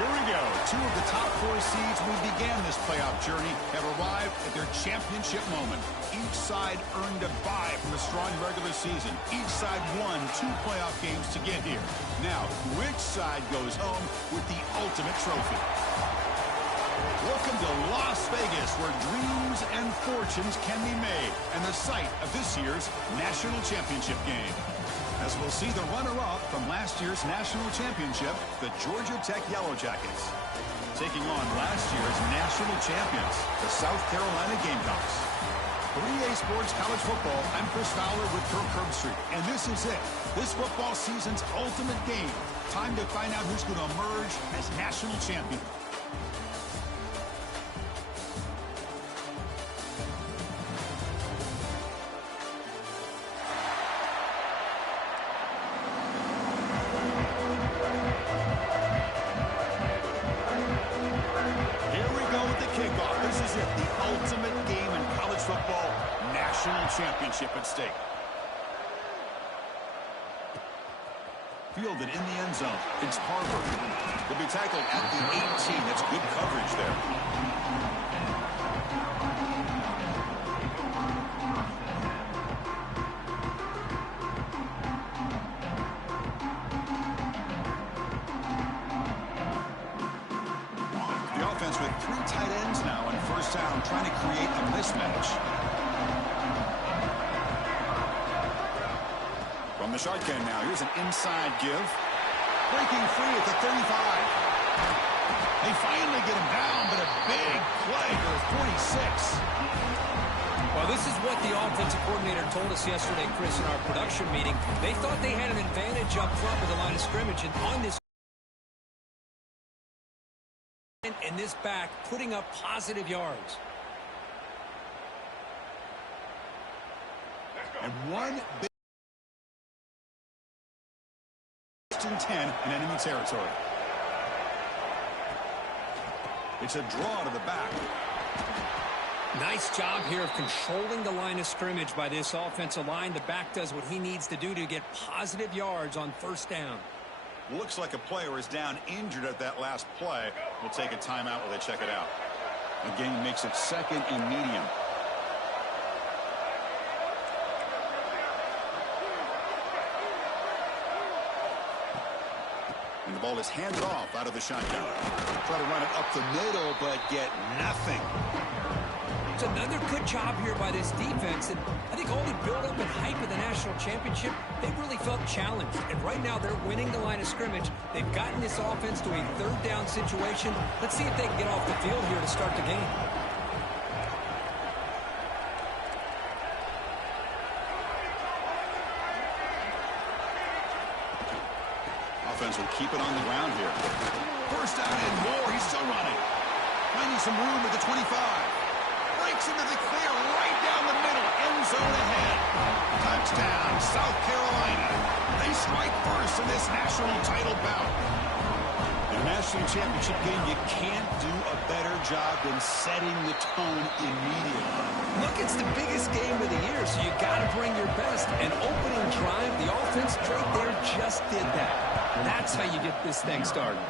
Here we go. Two of the top four seeds who began this playoff journey have arrived at their championship moment. Each side earned a bye from a strong regular season. Each side won 2 playoff games to get here. Now, which side goes home with the ultimate trophy? Welcome to Las Vegas, where dreams and fortunes can be made, and the site of this year's national championship game. As we'll see the runner-up from last year's national championship, the Georgia Tech Yellow Jackets, taking on last year's national champions, the South Carolina Gamecocks. 3A Sports College Football, I'm Chris Fowler with Kirk Herbstreit, and this is it. This football season's ultimate game. Time to find out who's going to emerge as national champion. Championship at stake. Fielded in the end zone. It's Harvard. Will be tackled at the 18. That's good coverage there. The offense with 3 tight ends now on first down, trying to create a mismatch. From the shotgun now, here's an inside give. Breaking free at the 35. They finally get him down, but a big play for 46. Well, this is what the offensive coordinator told us yesterday, Chris, in our production meeting. They thought they had an advantage up front with the line of scrimmage, and on this and this back, putting up positive yards. And one big and 10 in enemy territory. It's a draw to the back. Nice job here of controlling the line of scrimmage by this offensive line. The back does what he needs to do to get positive yards on first down. Looks like a player is down injured at that last play. We'll take a timeout while they check it out. The game makes it 2nd and medium. And the ball is handed off out of the shotgun. Try to run it up the middle, but get nothing. It's another good job here by this defense. And I think all the build-up and hype of the national championship, they really felt challenged. And right now, they're winning the line of scrimmage. They've gotten this offense to a 3rd down situation. Let's see if they can get off the field here to start the game. Will keep it on the ground here. First down and more. He's still running. Finding some room at the 25. Breaks into the clear right down the middle. End zone ahead. Touchdown, South Carolina. They strike first in this national title bout. In a national championship game, you can't do a better job than setting the tone immediately. Look, it's the biggest game of the year, so you got to bring your best. An opening drive, the offense straight there just did that. That's how you get this thing started.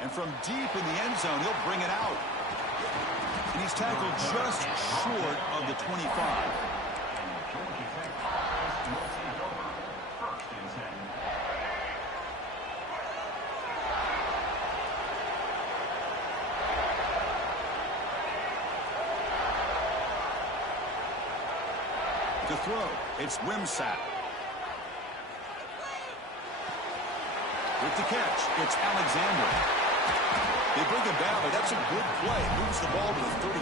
And from deep in the end zone, he'll bring it out. And he's tackled just short of the 25. To throw, it's Wimsatt. With the catch, it's Alexander. They bring him down, but that's a good play. Moves the ball to the 39.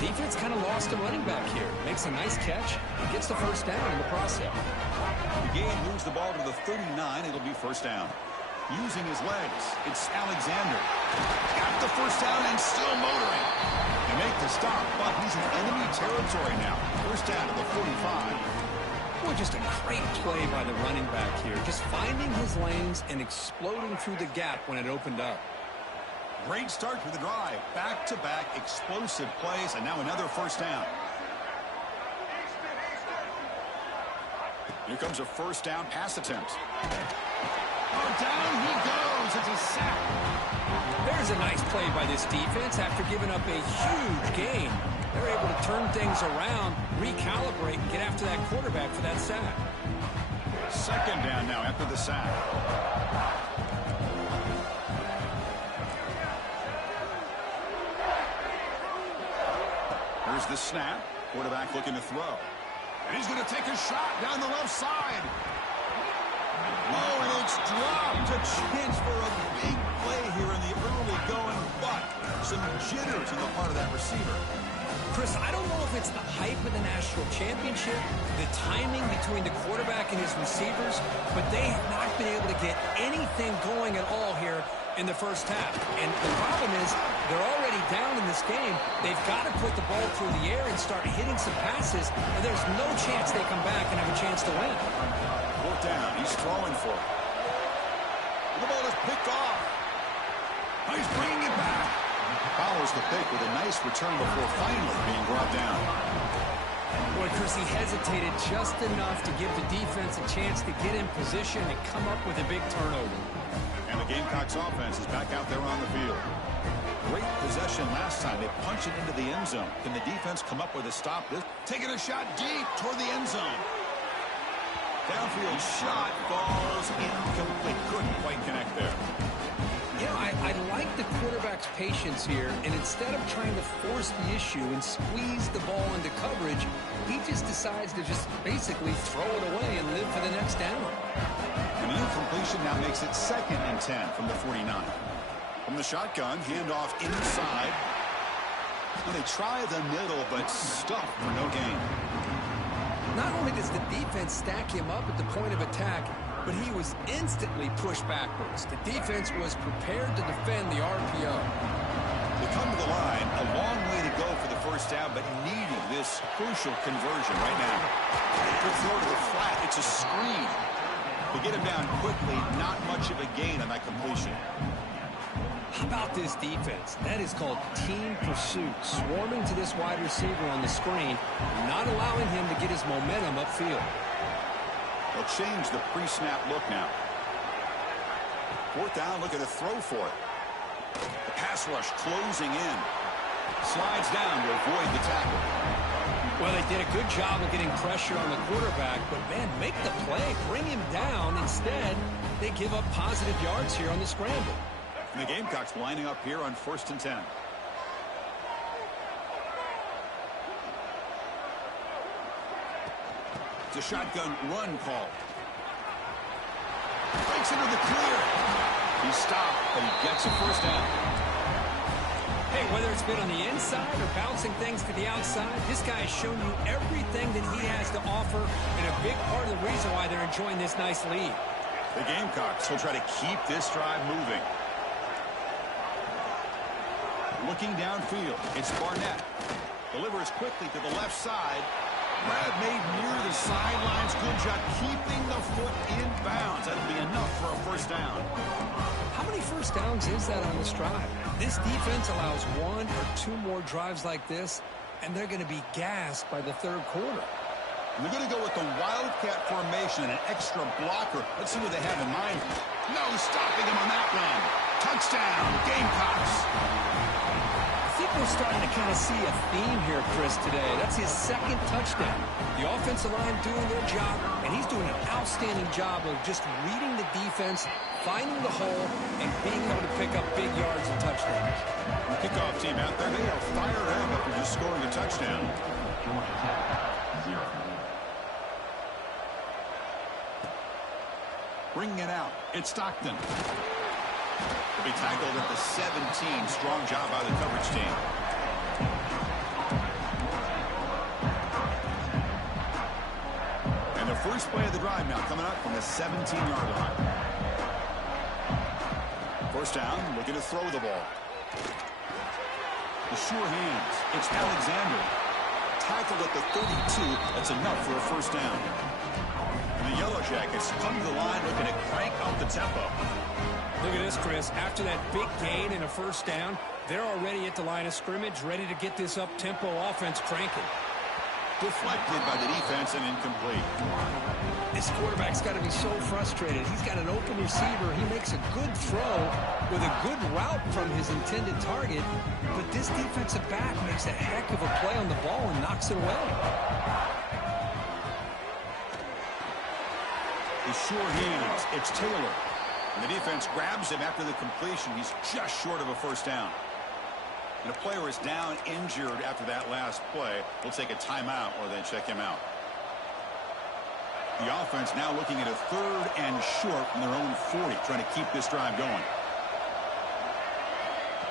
Defense kind of lost a running back here. Makes a nice catch. Gets the first down in the process. The game moves the ball to the 39. It'll be first down. Using his legs, it's Alexander. Got the first down and still motoring. They make the stop, but he's in enemy territory now. First down to the 45. Boy, just a great play by the running back here. Just finding his lanes and exploding through the gap when it opened up. Great start for the drive. Back-to-back explosive plays, and now another first down. Here comes a first down pass attempt. Oh, down he goes. It's a sack. There's a nice play by this defense after giving up a huge gain. They're able to turn things around, recalibrate, and get after that quarterback for that sack. Second down now after the sack. Here's the snap. Quarterback looking to throw. And he's going to take a shot down the left side. Oh, and it's dropped. A chance for a big play here in the early going, but some jitters on the part of that receiver. Chris, I don't know if it's the hype of the national championship, the timing between the quarterback and his receivers, but they have not been able to get anything going at all here in the first half. And the problem is they're already down in this game. They've got to put the ball through the air and start hitting some passes, and there's no chance they come back and have a chance to win. Fourth down. He's throwing for it. The ball is picked off. Oh, he's bringing it back. Follows the pick with a nice return before finally being brought down. Boy, Chris, he hesitated just enough to give the defense a chance to get in position and come up with a big turnover. And the Gamecocks offense is back out there on the field. Great possession last time. They punch it into the end zone. Can the defense come up with a stop? Taking a shot deep toward the end zone. Downfield shot falls incomplete. Couldn't quite connect there. You know, I like the quarterback's patience here, and instead of trying to force the issue and squeeze the ball into coverage, he just decides to just basically throw it away and live for the next down. And the incompletion now makes it 2nd and 10 from the 49. From the shotgun, handoff inside. And they try the middle, but stuffed for no gain. Not only does the defense stack him up at the point of attack, but he was instantly pushed backwards. The defense was prepared to defend the RPO. They come to the line, a long way to go for the first down, but needing this crucial conversion right now. Good throw to the flat. It's a screen. They get him down quickly, not much of a gain on that completion. How about this defense? That is called team pursuit. Swarming to this wide receiver on the screen, not allowing him to get his momentum upfield. They'll change the pre-snap look now. Fourth down, looking to throw for it. The pass rush closing in. Slides down to avoid the tackle. Well, they did a good job of getting pressure on the quarterback, but, man, make the play. Bring him down. Instead, they give up positive yards here on the scramble. And the Gamecocks lining up here on 1st and 10. It's a shotgun run call. Breaks into the clear. He stopped, but he gets a first down. Hey, whether it's been on the inside or bouncing things to the outside, this guy has shown you everything that he has to offer, and a big part of the reason why they're enjoying this nice lead. The Gamecocks will try to keep this drive moving. Looking downfield, it's Barnett. Delivers quickly to the left side. Grab made near the sidelines. Good job keeping the foot in bounds. That'll be enough for a first down. How many first downs is that on this drive? This defense allows 1 or 2 more drives like this, and they're going to be gassed by the 3rd quarter. And they're going to go with the Wildcat formation and an extra blocker. Let's see what they have in mind. No stopping him on that run. Touchdown, Gamecocks. I think we're starting to kind of see a theme here, Chris, today. That's his 2nd touchdown. The offensive line doing their job, and he's doing an outstanding job of just reading the defense, finding the hole, and being able to pick up big yards and touchdowns. The kickoff team out there, they are fired up after just scoring a touchdown. Bringing it out, it's Stockton. Will be tackled at the 17. Strong job by the coverage team. And the first play of the drive now coming up from the 17-yard line. First down, looking to throw the ball. The sure hands. It's Alexander. Tackled at the 32. That's enough for a first down. And the Yellow Jackets come to the line looking to crank up the tempo. Look at this, Chris. After that big gain and a first down, they're already at the line of scrimmage, ready to get this up-tempo offense cranking. Deflected by the defense and incomplete. This quarterback's got to be so frustrated. He's got an open receiver. He makes a good throw with a good route from his intended target, but this defensive back makes a heck of a play on the ball and knocks it away. The sure hands. It's Taylor. And the defense grabs him after the completion. He's just short of a first down. And a player is down injured after that last play. We'll take a timeout or then check him out. The offense now looking at a 3rd and short from their own 40, trying to keep this drive going.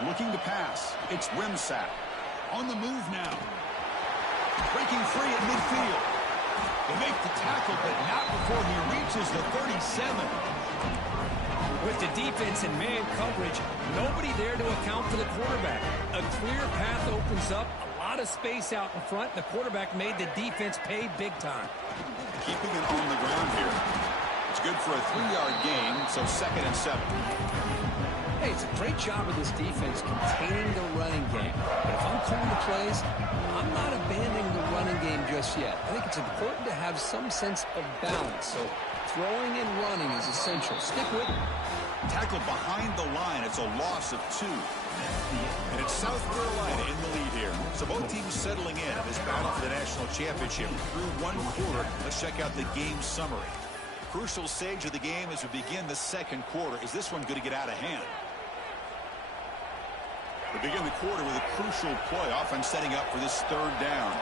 Looking to pass. It's Wimsatt. On the move now. Breaking free at midfield. They make the tackle, but not before he reaches the 37. With the defense and man coverage, nobody there to account for the quarterback. A clear path opens up, a lot of space out in front. The quarterback made the defense pay big time. Keeping it on the ground here. It's good for a 3-yard gain, so 2nd and 7. Hey, it's a great job of this defense containing the running game. But if I'm calling the plays, I'm not abandoning the running game just yet. I think it's important to have some sense of balance. So throwing and running is essential. Stick with it. Tackled behind the line. It's a loss of 2. And it's South Carolina in the lead here. So both teams settling in this battle for the national championship through 1 quarter. Let's check out the game summary. Crucial stage of the game as we begin the 2nd quarter. Is this one going to get out of hand? We begin the quarter with a crucial play, often setting up for this 3rd down.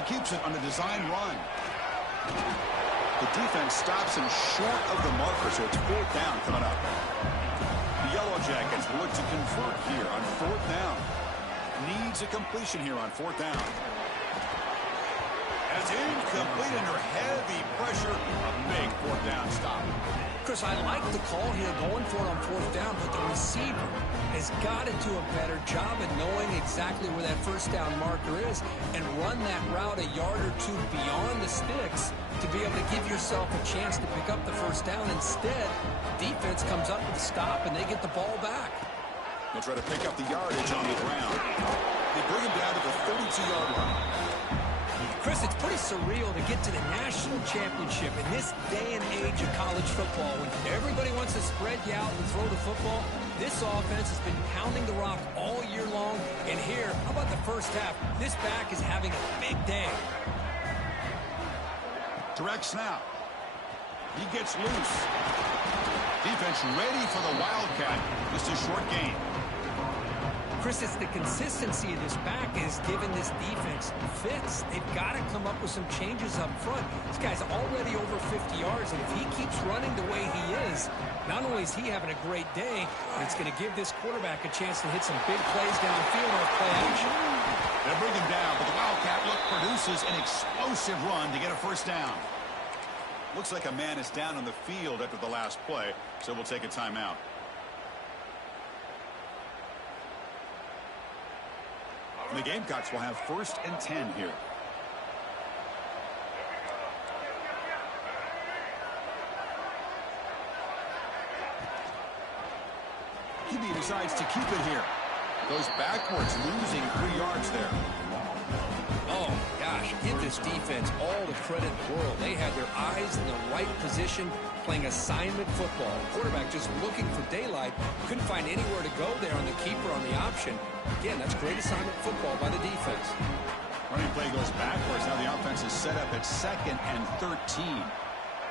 He keeps it on a design run. The defense stops him short of the marker, so it's 4th down coming up. The Yellow Jackets look to convert here on 4th down. Needs a completion here on 4th down. As incomplete under heavy pressure, a big 4th down stop. Chris, I like the call here going for it on 4th down, but the receiver has got to do a better job at knowing exactly where that 1st down marker is and run that route a yard or 2 beyond the sticks to be able to give yourself a chance to pick up the 1st down. Instead, defense comes up with a stop and they get the ball back. They'll try to pick up the yardage on the ground. They bring him down to the 32-yard line. Chris, it's pretty surreal to get to the national championship in this day and age of college football when everybody wants to spread you out and throw the football. This offense has been pounding the rock all year long. And here, how about the first half? This back is having a big day. Direct snap. He gets loose. Defense ready for the Wildcat. Just a short gain. Chris, it's the consistency of this back is giving this defense fits. They've got to come up with some changes up front. This guy's already over 50 yards, and if he keeps running the way he is, not only is he having a great day, but it's going to give this quarterback a chance to hit some big plays downfield off play action. They'll bring him down, but the Wildcat look produces an explosive run to get a 1st down. Looks like a man is down on the field after the last play, so we'll take a timeout. And the Gamecocks will have 1st and 10 here. QB decides to keep it here. Goes backwards, losing 3 yards there. Oh, gosh, give this defense all the credit in the world. They had their eyes in the right position, playing assignment football. Quarterback just looking for daylight. Couldn't find anywhere to go there on the keeper on the option. Again, that's great assignment football by the defense. Running play goes backwards. Now the offense is set up at 2nd and 13.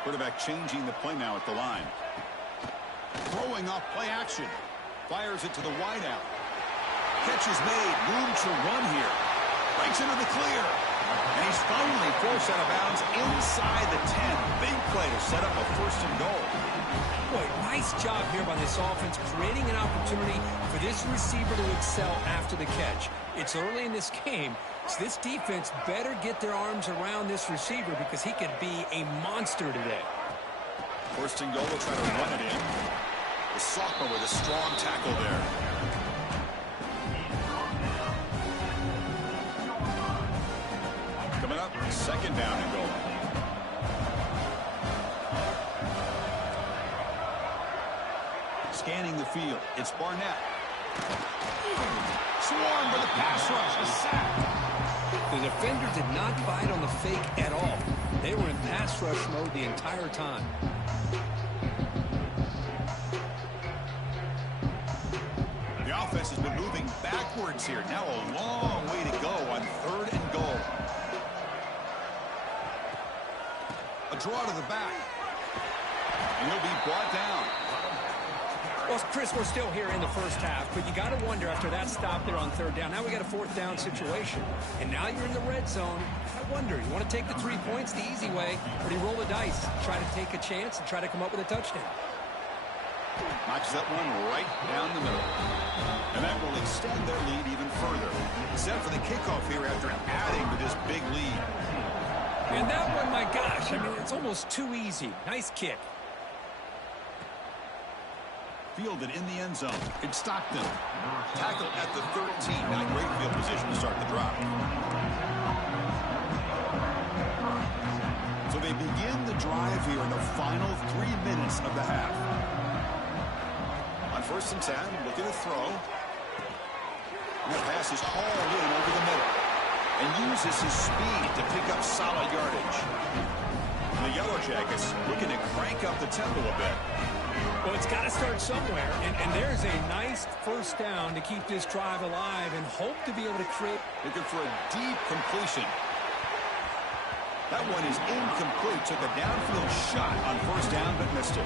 Quarterback changing the play now at the line. Throwing off play action. Fires it to the wideout. Catch is made. Room to run here. Breaks into the clear. And he's finally forced out of bounds inside the 10. Big play to set up a 1st and goal. Boy, nice job here by this offense, creating an opportunity for this receiver to excel after the catch. It's early in this game, so this defense better get their arms around this receiver because he could be a monster today. 1st and goal, they'll try to run it in. The sophomore with a strong tackle there. Coming up, 2nd down and goal. Scanning the field. It's Barnett. Swarmed by the pass rush. A sack. The defender did not bite on the fake at all. They were in pass rush mode the entire time. The offense has been moving backwards here. Now a long way to go on 3rd and goal. A draw to the back. And he'll be brought down. Well, Chris, we're still here in the first half, but you got to wonder after that stop there on 3rd down. Now we got a 4th down situation. And now you're in the red zone. I wonder, you want to take the 3 points the easy way, or do you roll the dice, try to take a chance and try to come up with a touchdown? Knocks that one right down the middle. And that will extend their lead even further. Set for the kickoff here after adding to this big lead. And that one, my gosh, I mean, it's almost too easy. Nice kick. Fielded in the end zone. It's Stockton. Tackled at the 13. Not great field position to start the drive. So they begin the drive here in the final 3 minutes of the half. On 1st and 10, looking to throw. And the pass is hauled in over the middle. And uses his speed to pick up solid yardage. And the Yellow Jackets looking to crank up the tempo a bit. Well, it's got to start somewhere, and there's a nice 1st down to keep this drive alive and hope to be able to create. Looking for a deep completion. That one is incomplete. Took a downfield shot on 1st down, but missed it.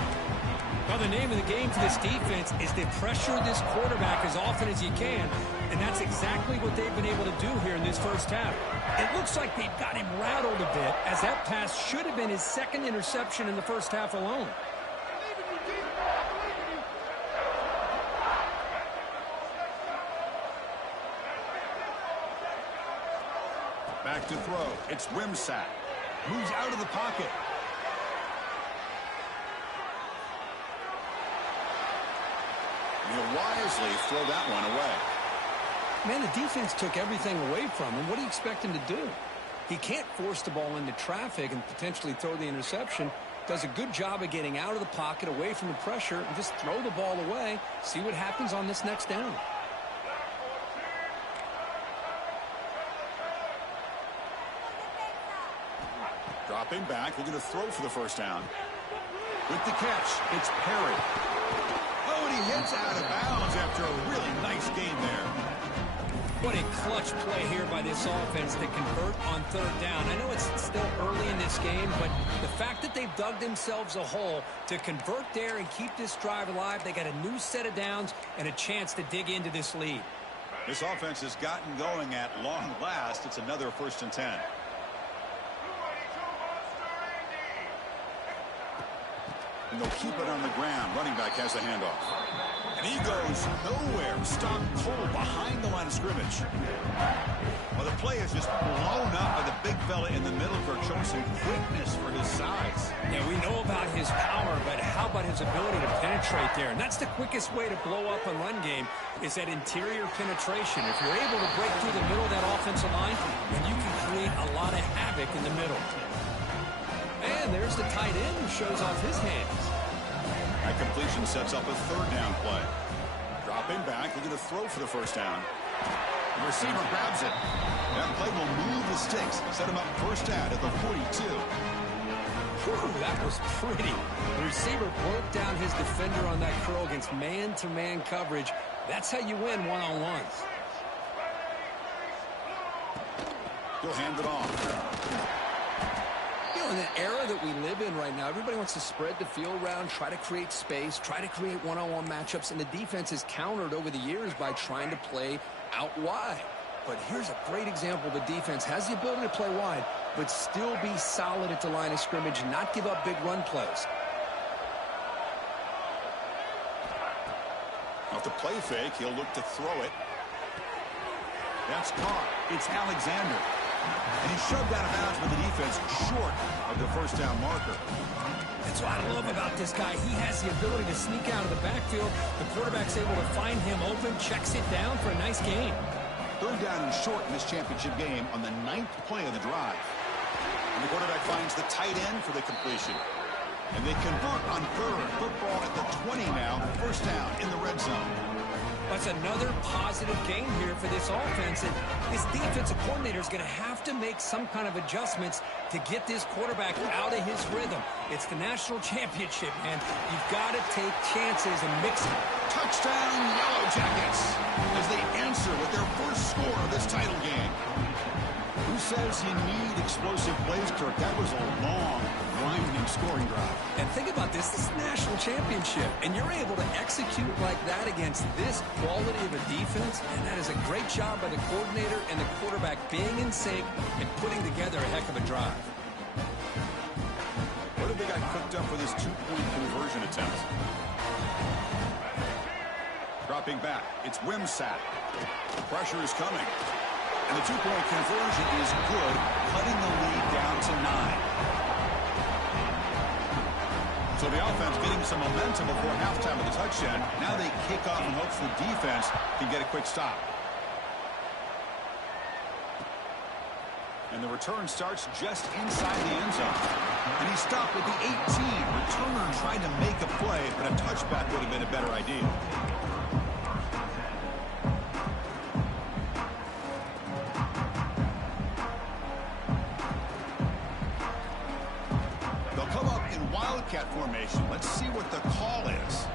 Well, the name of the game for this defense is to pressure this quarterback as often as you can, and that's exactly what they've been able to do here in this first half. It looks like they've got him rattled a bit, as that pass should have been his 2nd interception in the first half alone. Back to throw. It's Wimsatt. Moves out of the pocket. He'll wisely throw that one away. Man, the defense took everything away from him. What do you expect him to do? He can't force the ball into traffic and potentially throw the interception. Does a good job of getting out of the pocket, away from the pressure, and just throw the ball away. See what happens on this next down. Dropping back, looking to throw for the 1st down. With the catch, it's Perry. Oh, and he hits out of bounds after a really nice game there. What a clutch play here by this offense to convert on 3rd down. I know it's still early in this game, but the fact that they've dug themselves a hole to convert there and keep this drive alive, they got a new set of downs and a chance to dig into this lead. This offense has gotten going at long last. It's another 1st and 10. And they'll keep it on the ground. Running back has the handoff. And he goes nowhere. Stopped cold behind the line of scrimmage. Well, the play is just blown up by the big fella in the middle for showing some quickness for his size. Yeah, we know about his power, but how about his ability to penetrate there? And that's the quickest way to blow up a run game is that interior penetration. If you're able to break through the middle of that offensive line, then you can create a lot of havoc in the middle. And there's the tight end who shows off his hands. That completion sets up a 3rd down play. Dropping back, looking to throw for the 1st down. The receiver grabs it. That play will move the sticks, set him up 1st down at the 42. Whew, that was pretty. The receiver broke down his defender on that curl against man-to-man coverage. That's how you win one-on-ones. He'll hand it off. In the era that we live in right now, everybody wants to spread the field around, try to create space, try to create one-on-one matchups, and the defense has countered over the years by trying to play out wide. But here's a great example. The defense has the ability to play wide, but still be solid at the line of scrimmage and not give up big run plays. Off the play fake, he'll look to throw it. That's caught. It's Alexander. And he's shoved out of bounds with the defense short of the 1st down marker. That's what I love about this guy. He has the ability to sneak out of the backfield. The quarterback's able to find him open, checks it down for a nice gain. 3rd down and short in this championship game on the 9th play of the drive. And the quarterback finds the tight end for the completion. And they convert on 3rd. Football at the 20 now. 1st down in the red zone. That's another positive game here for this offense, and this defensive coordinator is going to have to make some kind of adjustments to get this quarterback out of his rhythm. It's the national championship, man. You've got to take chances and mix them. Touchdown, Yellow Jackets, as they answer with their first score of this title game. Who says you need explosive plays, Kirk? That was a long, winding scoring drive. And think about this. This is the national championship, and you're able to execute like that against this quality of a defense, and that is a great job by the coordinator and the quarterback being in sync and putting together a heck of a drive. What have they got cooked up for this two-point conversion attempt? Dropping back, it's Wimsatt. Pressure is coming. And the two-point conversion is good, cutting the lead down to 9. So the offense getting some momentum before halftime of the touchdown. Now they kick off and hope the defense can get a quick stop. And the return starts just inside the end zone. And he stopped with the 18. Returner trying to make a play, but a touchback would have been a better idea. Wildcat formation. Let's see what the call is.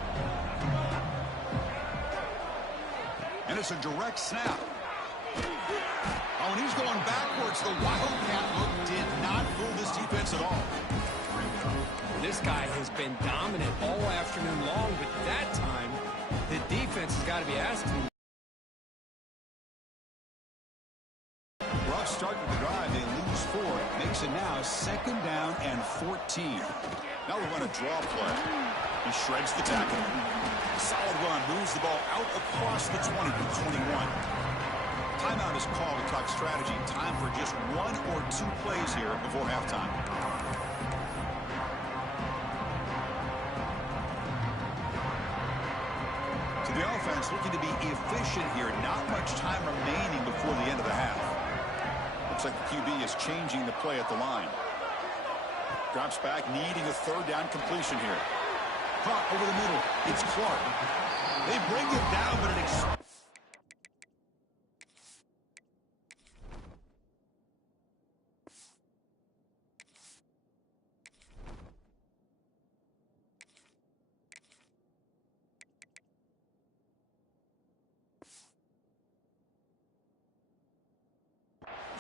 And it's a direct snap. Oh, and he's going backwards. The Wildcat look did not fool this defense at all. This guy has been dominant all afternoon long, but that time, the defense has got to be asking. Rough start to the drive. They lose 4. Makes it now 2nd down and 14. Now we run a draw play. He shreds the tackle. Solid run. Moves the ball out across the 20 to 21. Timeout is called to talk strategy. Time for just 1 or 2 plays here before halftime. So the offense looking to be efficient here. Not much time remaining before the end of the half. Looks like the QB is changing the play at the line. Drops back, needing a 3rd down completion here. Caught over the middle. It's Clark. They bring it down, but it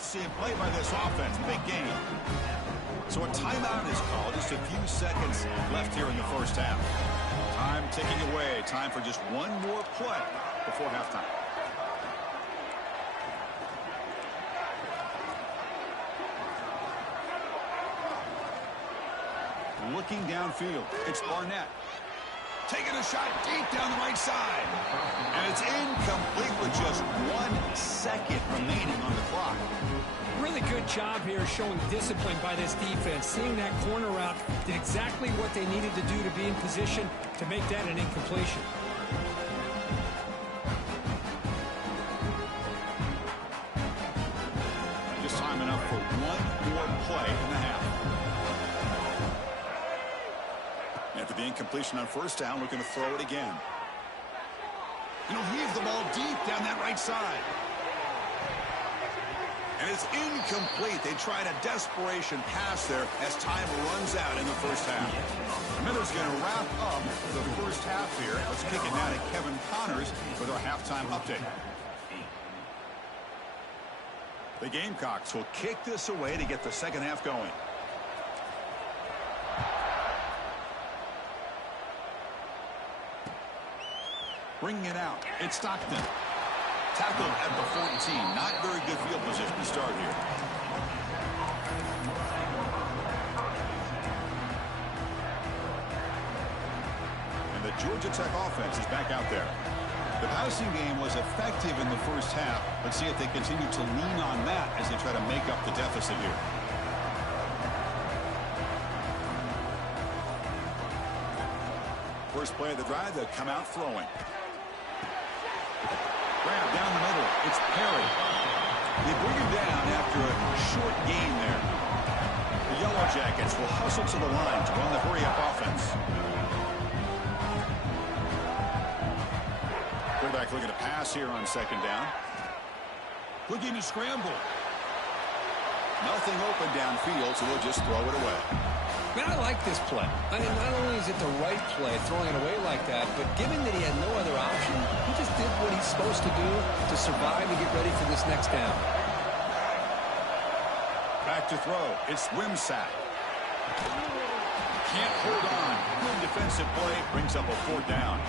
see a play by this offense. Big game. So a timeout is called. Just a few seconds left here in the first half. Time ticking away. Time for just 1 more play before halftime. Looking downfield. It's Barnett. Taking a shot deep down the right side. And it's incomplete with just 1 second remaining on the clock. Really good job here showing discipline by this defense. Seeing that corner route did exactly what they needed to do to be in position to make that an incompletion. Just time enough for 1 more play in the half. After the incompletion on 1st down, looking to throw it again. He'll heave the ball deep down that right side. And it's incomplete. They tried a desperation pass there as time runs out in the first half. Miller's going to wrap up the first half here. Let's kick it now to Kevin Connors with our halftime update. The Gamecocks will kick this away to get the second half going. Bringing it out. It's Stockton. Tackled at the 14. Not very good field position to start here. And the Georgia Tech offense is back out there. The passing game was effective in the first half. Let's see if they continue to lean on that as they try to make up the deficit here. First play of the drive, they'll come out throwing. Grab down the middle. It's Perry. They bring him down after a short gain there. The Yellow Jackets will hustle to the line to run the hurry-up offense. Quarterback Quarterback looking to pass here on second down. Looking to scramble. Nothing open downfield, so they'll just throw it away. Man, I like this play. I mean, not only is it the right play, throwing it away like that, but given that he had no other option, he just did what he's supposed to do to survive and get ready for this next down. Back to throw. It's Wimsatt. Can't hold on. Good defensive play. Brings up a fourth down.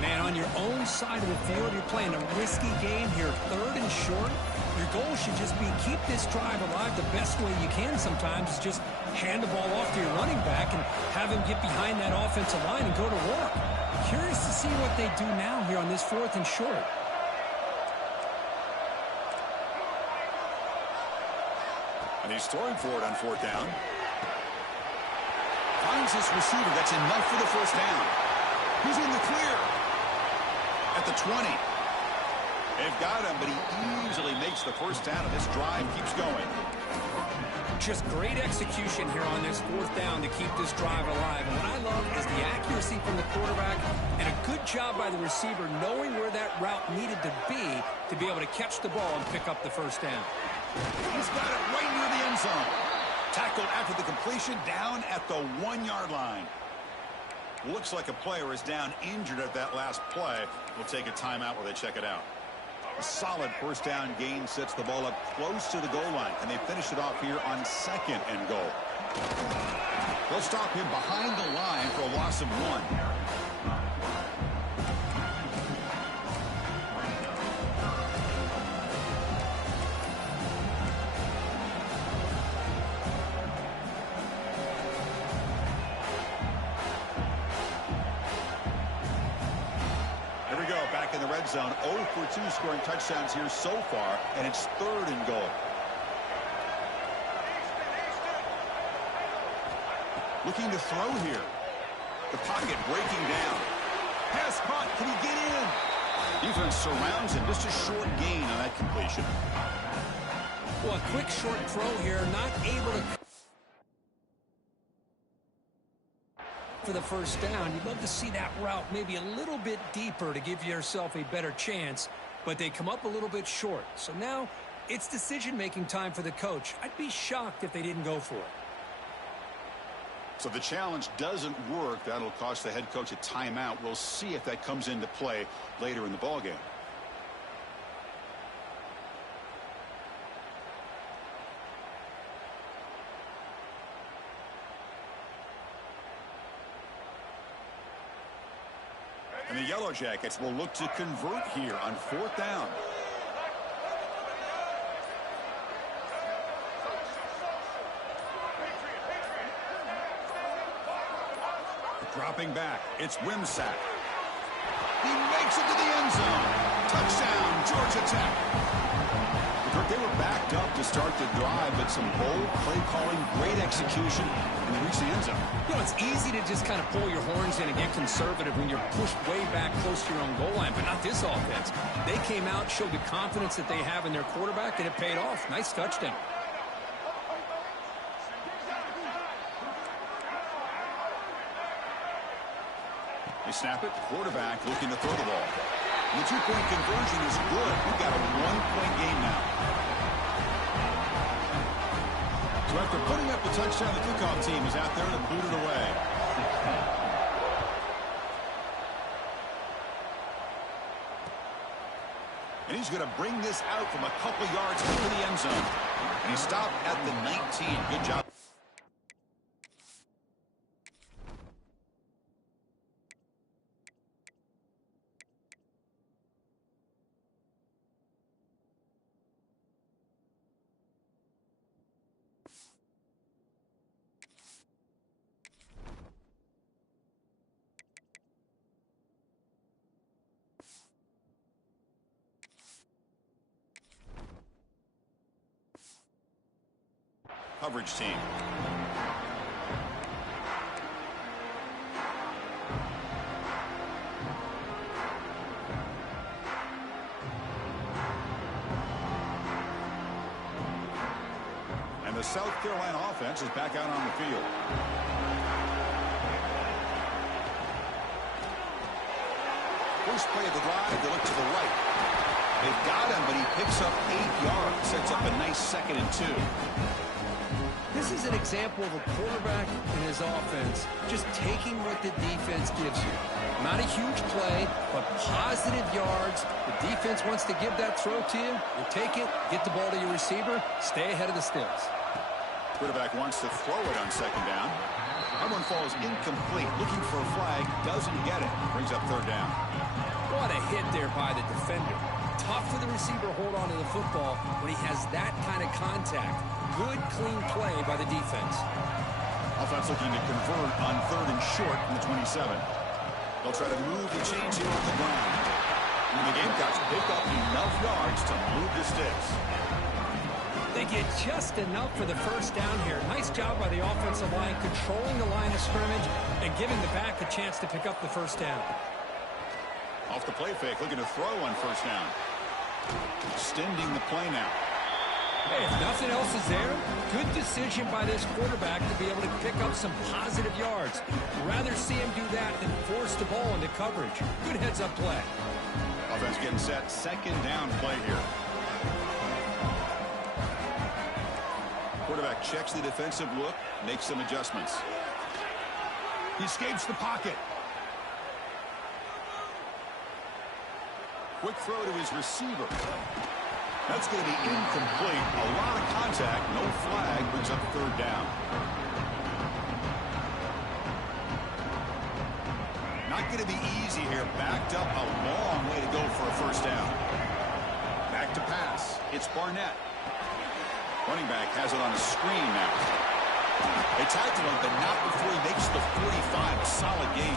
Man, on your own side of the field, you're playing a risky game here, third and short. Your goal should just be keep this drive alive the best way you can sometimes. Is just hand the ball off to your running back and have him get behind that offensive line and go to work. Curious to see what they do now here on this fourth and short. And he's throwing for it on fourth down. Finds his receiver. That's enough for the first down. He's in the clear. At the 20. They've got him, but he easily makes the first down, and this drive keeps going. Just great execution here on this fourth down to keep this drive alive. And what I love is the accuracy from the quarterback and a good job by the receiver knowing where that route needed to be able to catch the ball and pick up the first down. He's got it right near the end zone. Tackled after the completion, down at the 1-yard line. Looks like a player is down injured at that last play. We'll take a timeout while they check it out. A solid first down gain sets the ball up close to the goal line. And they finish it off here on second and goal. They'll stop him behind the line for a loss of 1. In the red zone, 0 for 2 scoring touchdowns here so far, and it's third and goal. Looking to throw here. The pocket breaking down. Pass caught. Can he get in? Defense surrounds him. Just a short gain on that completion. Well, a quick short throw here, not able to for the first down. You'd love to see that route maybe a little bit deeper to give yourself a better chance, but they come up a little bit short. So now it's decision-making time for the coach. I'd be shocked if they didn't go for it. So the challenge doesn't work. That'll cost the head coach a timeout. We'll see if that comes into play later in the ballgame. And the Yellow Jackets will look to convert here on fourth down. Dropping back, it's Wimsatt. He makes it to the end zone. Touchdown, Georgia Tech. They were backed up to start the drive, but some bold play calling, great execution, and they reach the end zone. You know, it's easy to just kind of pull your horns in and get conservative when you're pushed way back close to your own goal line, but not this offense. They came out, showed the confidence that they have in their quarterback, and it paid off. Nice touchdown. They snap it. Quarterback looking to throw the ball. The two-point conversion is good. We've got a one-point game now. So after putting up the touchdown, the kickoff team is out there to boot it away. And he's going to bring this out from a couple yards into the end zone. And he stopped at the 19. Good job. Coverage team. And the South Carolina offense is back out on the field. first play of the drive, they look to the right. They've got him, but he picks up 8 yards. Sets up a nice 2nd and 2. This is an example of a quarterback in his offense just taking what the defense gives you. Not a huge play, but positive yards. The defense wants to give that throw to you. You take it, get the ball to your receiver, stay ahead of the sticks. Quarterback wants to throw it on 2nd down. That one falls incomplete. Looking for a flag, doesn't get it. Brings up 3rd down. What a hit there by the defender. Tough for the receiver to hold on to the football when he has that kind of contact. Good, clean play by the defense. Offense looking to convert on 3rd and short from the 27. They'll try to move the chains here on the ground. And the Gamecocks pick up enough yards to move the sticks. They get just enough for the first down here. Nice job by the offensive line, controlling the line of scrimmage and giving the back a chance to pick up the first down. Off the play fake, looking to throw on 1st down. Extending the play now. Hey, if nothing else is there, good decision by this quarterback to be able to pick up some positive yards. Rather see him do that than force the ball into coverage. Good heads-up play. Offense getting set, 2nd down play here. Quarterback checks the defensive look, makes some adjustments. He escapes the pocket. Quick throw to his receiver. That's going to be incomplete. A lot of contact, no flag, brings up 3rd down. Not going to be easy here. Backed up a long way to go for a 1st down. Back to pass. It's Barnett. Running back has it on a screen now. They tackle him, but not before he makes the 45. A solid gain.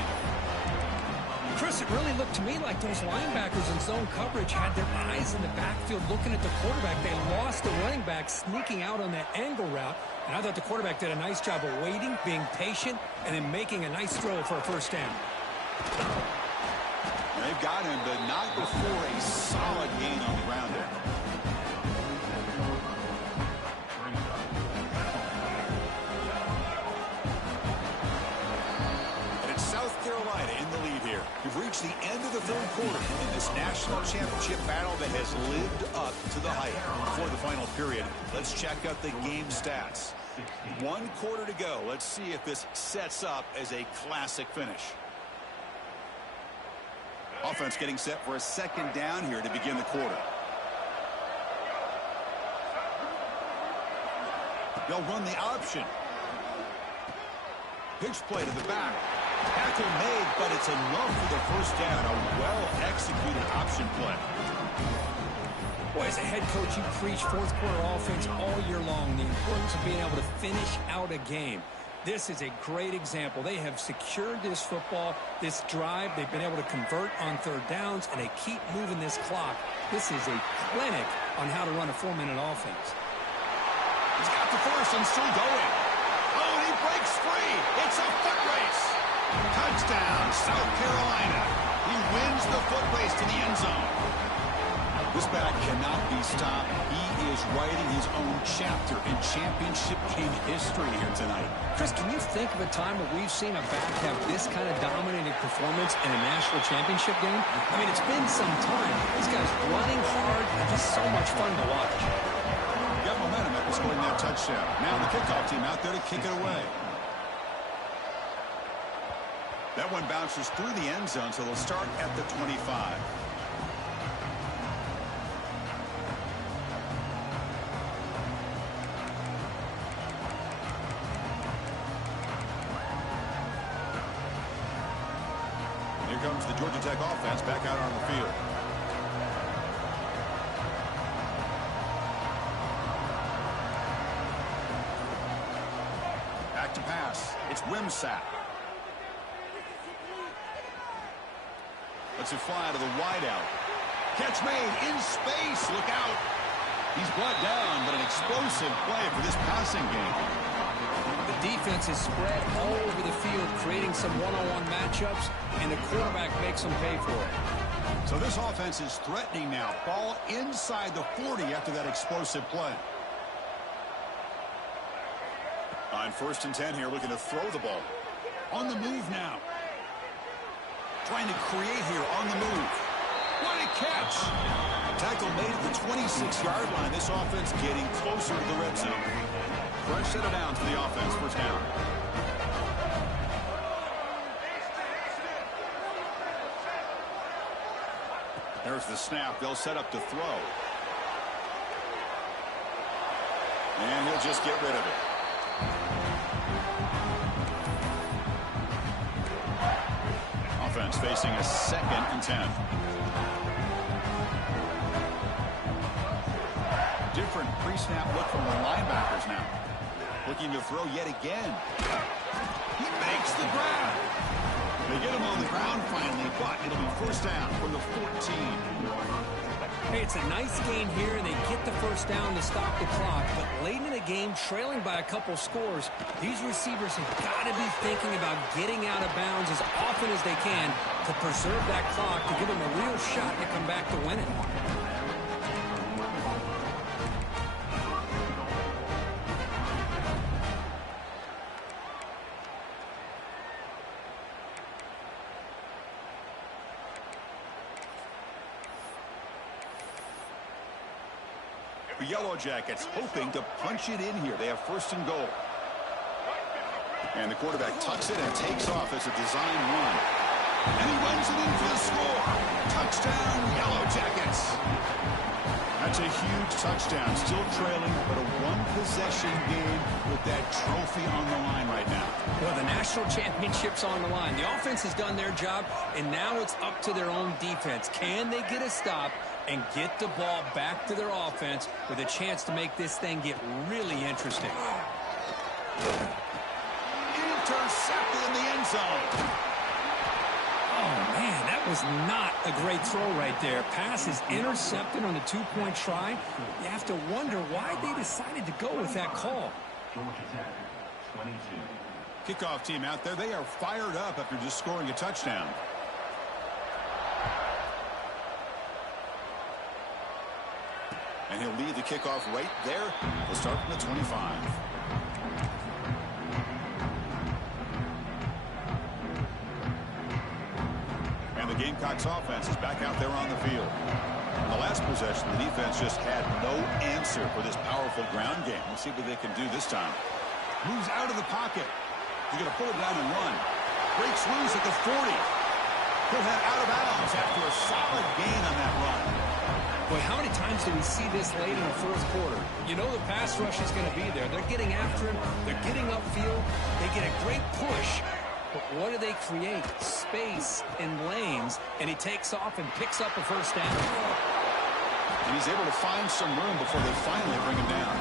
Chris, it really looked to me like those linebackers in zone coverage had their eyes in the backfield looking at the quarterback. They lost the running back sneaking out on that angle route. And I thought the quarterback did a nice job of waiting, being patient, and then making a nice throw for a 1st down. They've got him, but not before a solid gain on the ground there. Carolina in the lead here. We've reached the end of the 3rd quarter in this national championship battle that has lived up to the hype. Before the final period, let's check out the game stats. 1 quarter to go. Let's see if this sets up as a classic finish. Offense getting set for a 2nd down here to begin the quarter. They'll run the option. Pitch play to the back. Tackle made, but it's enough for the 1st down. A well-executed option play. Boy, as a head coach, you preach 4th quarter offense all year long. The importance of being able to finish out a game. This is a great example. They have secured this football, this drive. They've been able to convert on 3rd downs, and they keep moving this clock. This is a clinic on how to run a 4-minute offense. He's got the 1st and still going. Oh, and he breaks free. It's a foot race. Touchdown, South Carolina. He wins the foot race to the end zone. This back cannot be stopped. He is writing his own chapter in championship game history here tonight. Chris, can you think of a time where we've seen a back have this kind of dominating performance in a national championship game? I mean, it's been some time. This guy's running hard and just so much fun to watch. Got momentum after scoring that touchdown. Now the kickoff team out there to kick it away. That one bounces through the end zone, so they'll start at the 25. Here comes the Georgia Tech offense back out on the field. Back to pass. It's Wimsatt. Lets it fly to the wideout. Catch made in space. Look out. He's brought down, but an explosive play for this passing game. The defense is spread all over the field, creating some one-on-one matchups, and the quarterback makes them pay for it. So this offense is threatening now. Ball inside the 40 after that explosive play. On 1st and 10 here, looking to throw the ball. On the move now. Trying to create here on the move. What a catch! Tackle made at the 26-yard line. This offense getting closer to the red zone. Fresh set of downs for the offense. First down. There's the snap. They'll set up to throw. And he'll just get rid of it. Offense facing a 2nd and 10. Different pre-snap look from the linebackers now. Looking to throw yet again. He makes the grab. They get him on the ground finally, but it'll be first down from the 14. Hey, it's a nice gain here, and they get the first down to stop the clock. But late in the game, trailing by a couple scores, these receivers have got to be thinking about getting out of bounds as often as they can to preserve that clock, to give them a real shot to come back to win it. The Yellow Jackets hoping to punch it in here. They have first and goal. And the quarterback tucks it and takes off as a design run. And he runs it in for the score. Touchdown, Yellow Jackets. That's a huge touchdown. Still trailing, but a one-possession game with that trophy on the line right now. Well, the national championship's on the line. The offense has done their job, and now it's up to their own defense. Can they get a stop and get the ball back to their offense with a chance to make this thing get really interesting? Intercepted in the end zone. Oh, man, that was not a great throw right there. Pass is intercepted on the two-point try. You have to wonder why they decided to go with that call. Kickoff team out there. They are fired up after just scoring a touchdown. And he'll lead the kickoff right there. We'll start from the 25. And the Gamecocks offense is back out there on the field. In the last possession, the defense just had no answer for this powerful ground game. We'll see what they can do this time. Moves out of the pocket. He's going to pull it down and run. Breaks loose at the 40. He'll head out of bounds after a solid gain on that run. Boy, how many times do we see this late in the fourth quarter? You know the pass rush is going to be there. They're getting after him. They're getting upfield. They get a great push. But what do they create? Space in lanes. And he takes off and picks up a first down. And he's able to find some room before they finally bring him down.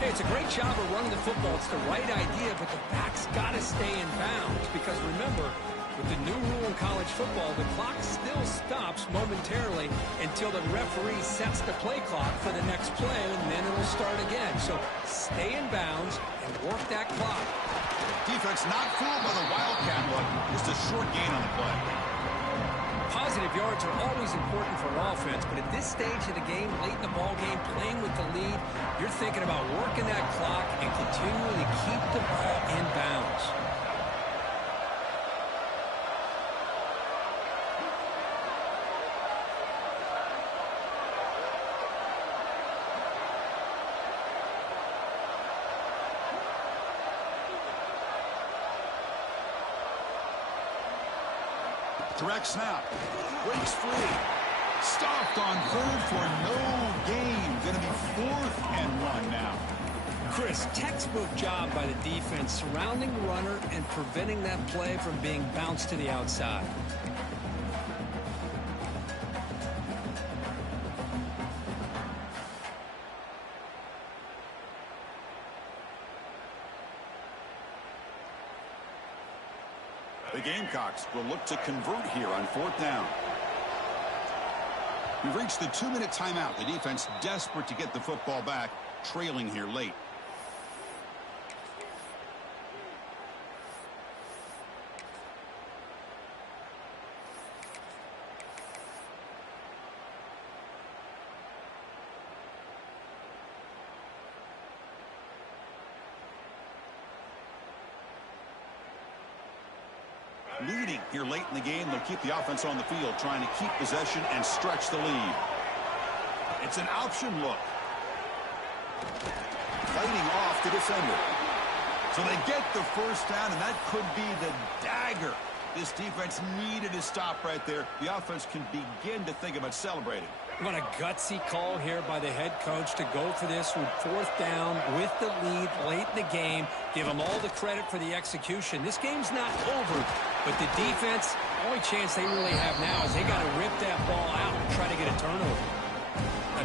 Hey, it's a great job of running the football. It's the right idea, but the back's got to stay in bounds. Because remember, with the new rule in college football, the clock still stops momentarily until the referee sets the play clock for the next play, and then it'll start again. So stay in bounds and work that clock. Defense not fooled by the Wildcat look. Just a short gain on the play. Positive yards are always important for offense, but at this stage of the game, late in the ball game, playing with the lead, you're thinking about working that clock and continuing to keep the ball in bounds. Direct snap. Breaks free. Stopped on third for no gain. Going to be 4th and 1 now. Chris, textbook job by the defense surrounding the runner and preventing that play from being bounced to the outside. The Gamecocks will look to convert here on 4th down. We've reached the 2-minute timeout. The defense desperate to get the football back, trailing here late. leading here late in the game. They'll keep the offense on the field, trying to keep possession and stretch the lead. It's an option look. Fighting off the defender. So they get the first down, and that could be the dagger this defense needed to stop right there. The offense can begin to think about celebrating. What a gutsy call here by the head coach to go for this with fourth down with the lead late in the game. Give them all the credit for the execution. This game's not over, but the defense, the only chance they really have now is they got to rip that ball out and try to get a turnover.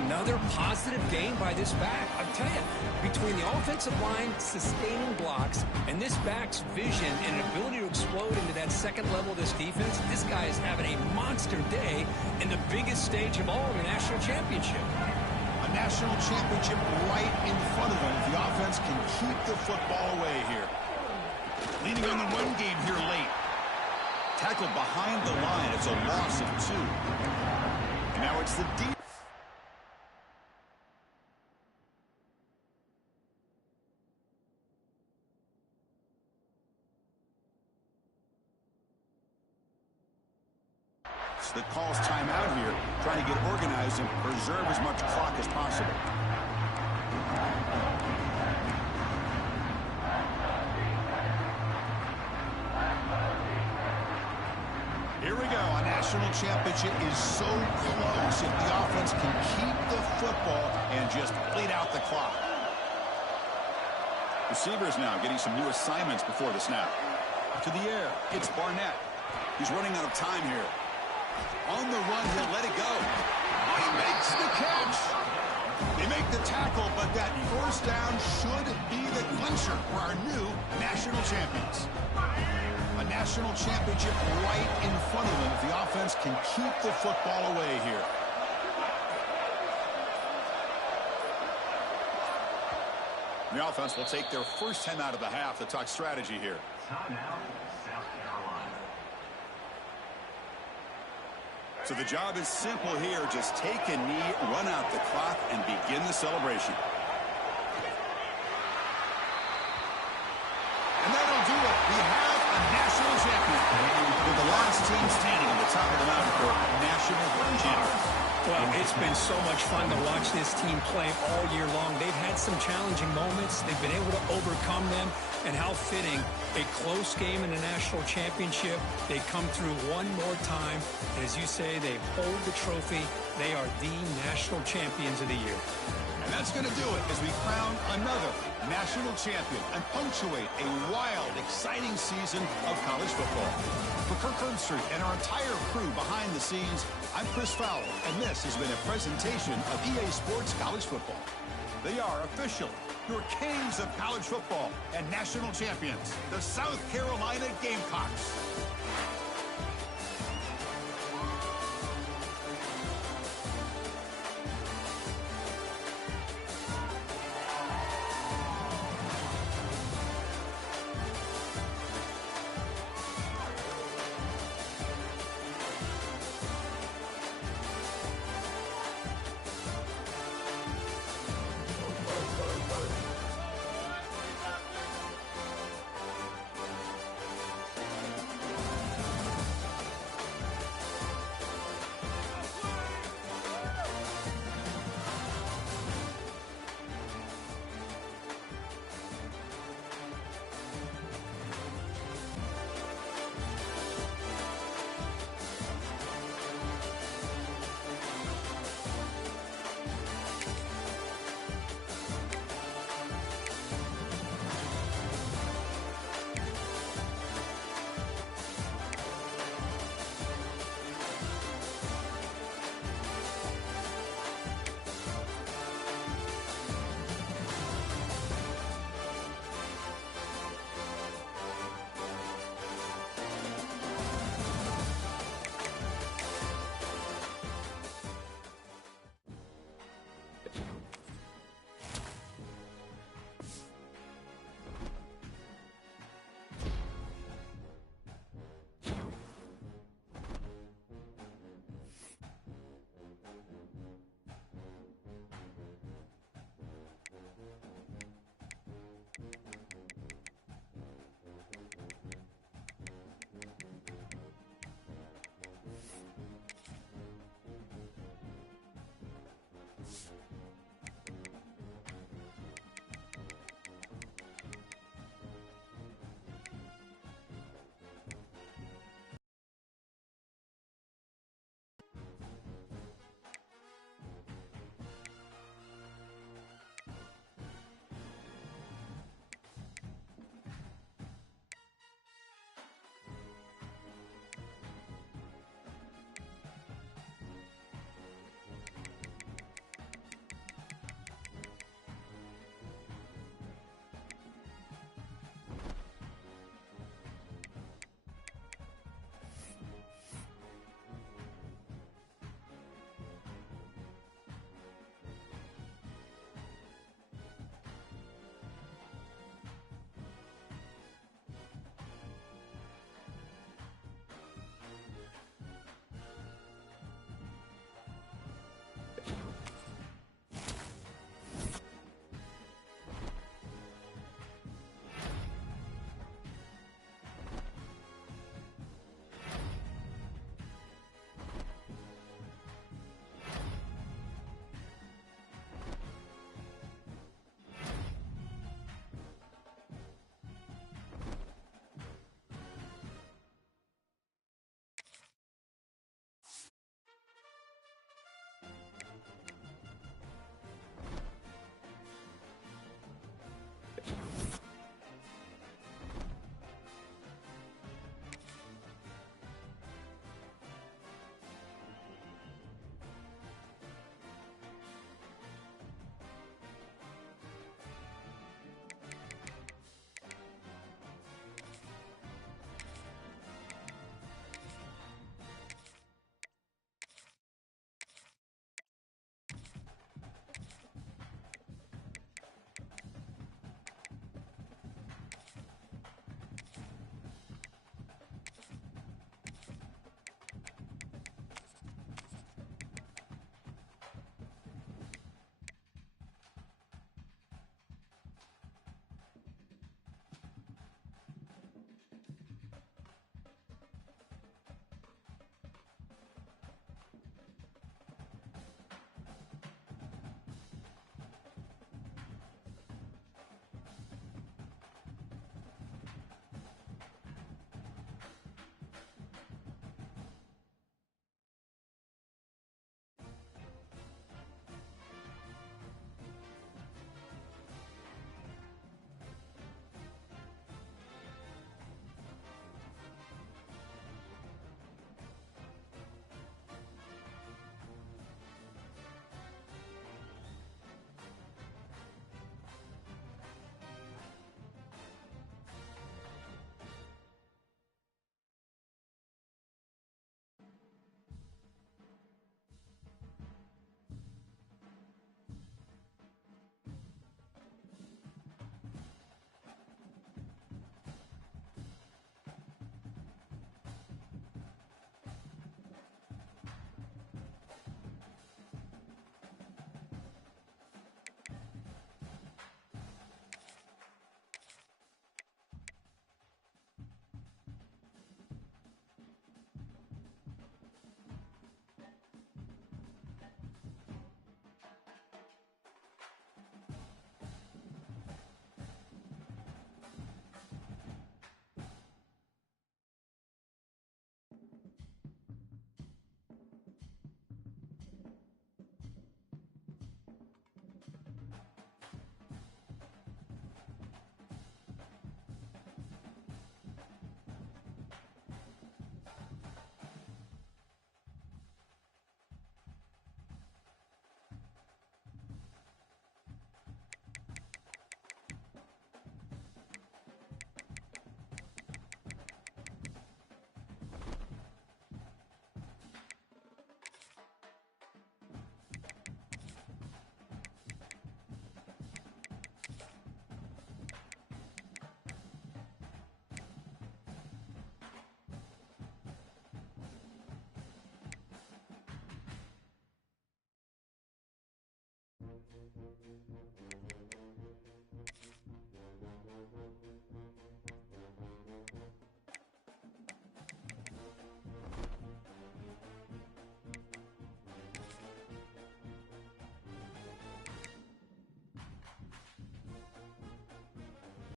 Another positive game by this back. I tell you, between the offensive line sustaining blocks and this back's vision and ability to explode into that second level of this defense, this guy is having a monster day in the biggest stage of all in the national championship. A national championship right in front of him. The offense can keep the football away here. Leading on the run game here late. Tackled behind the line. It's a loss of 2. And now it's the deep. That calls timeout here, trying to get organized and preserve as much clock as possible. Here we go. A national championship is so close if the offense can keep the football and just bleed out the clock. Receivers now getting some new assignments before the snap. To the air, it's Barnett. He's running out of time here. On the run, he'll let it go. He makes the catch. They make the tackle, but that first down should be the clincher for our new national champions. A national championship right in front of them if the offense can keep the football away here. The offense will take their first 10 out of the half to talk strategy here. So the job is simple here. Just take a knee, run out the clock, and begin the celebration. And that'll do it. We have a national champion. With the last team standing on the top of the mountain for national champion. Well, it's been so much fun to watch this team play all year long. They've had some challenging moments. They've been able to overcome them. And how fitting, a close game in the national championship. They come through one more time. And as you say, they hold the trophy. They are the national champions of the year. And that's going to do it as we crown another national champion and punctuate a wild, exciting season of college football. For Kirk Herbstreit and our entire crew behind the scenes, I'm Chris Fowler, and this has been a presentation of EA Sports College Football. They are officially your kings of college football and national champions, the South Carolina Gamecocks.